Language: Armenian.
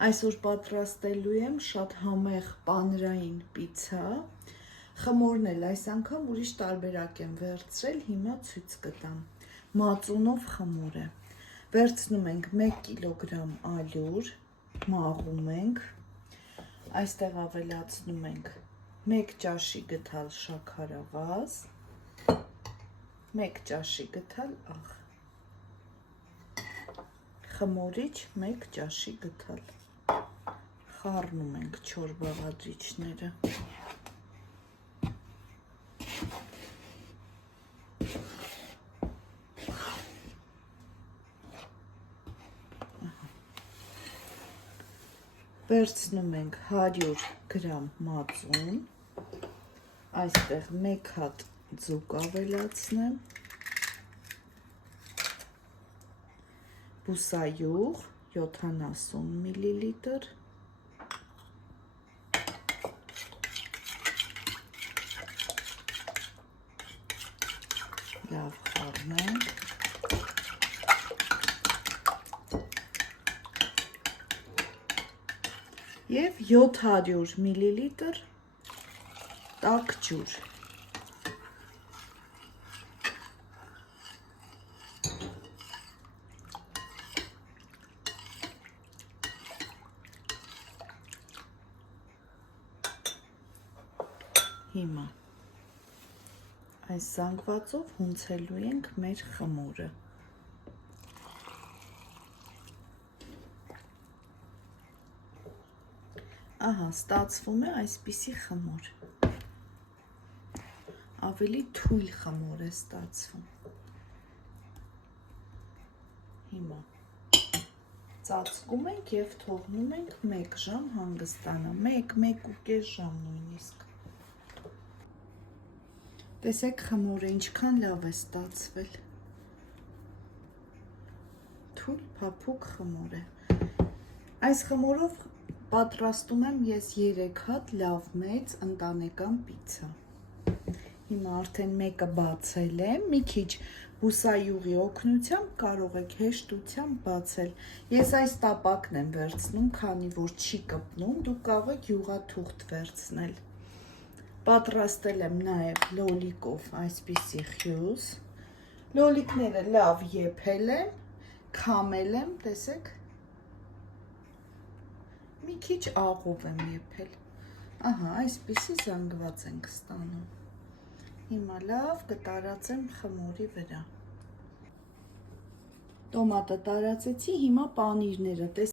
Այսօր պատրաստելու եմ շատ համեղ պանրային պիցցա։ Խմորն էլ այս անգամ ուրիշ տարբերակ եմ վերցրել, հիմա ցույց կտամ։ Մածունով խմոր է։ Վերցնում ենք 1 կիլոգրամ ալյուր, մաղում ենք։ Այստեղ ավելացնում ենք 1 ճաշի գթալ շաքարավազ, 1 ճաշի գթալ աղ, խմորիչ 1 ճաշի գթալ։ Խառնում ենք չոր բաղադրիչները։ Վերցնում ենք 100 գրամ մածուն, այստեղ 1 հատ ձուկ ավելացնեմ, բուսայուղ 70 մլ, լավ խառնենք, և 700 մլ տաք ջուր։ Հիմա այս զանգվածով հունցելու ենք մեր խմորը։ Ահա, ստացվում է այսպիսի խմոր։ Ավելի թույլ խմոր է ստացվում։ Հիմա ծածկում ենք և թողնում ենք 1 ժամ հանգստանա, 1-1.5 ժամ նույնիսկ։ Տեսեք խմորը ինչքան լավ է ստացվել։ Թույլ փափուկ խմոր է։ Այս խմորով պատրաստում եմ ես 3 հատ լավ մեծ ընտանեկան պիցցա։ Հիմա արդեն մեկը բացել եմ, մի քիչ բուսայուղի օգնությամբ կարող եք հեշտությամբ բացել։ Ես այս տապակն եմ վերցնում, քանի որ չի կպնում, դուք կարող եք յուղաթուղթ վերցնել։ Պատրաստել եմ նաև լոլիկով այսպիսի խյուզ։ Լոլիկները լավ եփել եմ, քամել եմ, տեսեք։ Մի քիչ աղով եմ եփել։ Ահա, այսպիսի զանգված ենք ստանում։ Հիմա լավ կտարածեմ խմորի վրա։ Տոմատը տարածեցի, հիմա պանիրները,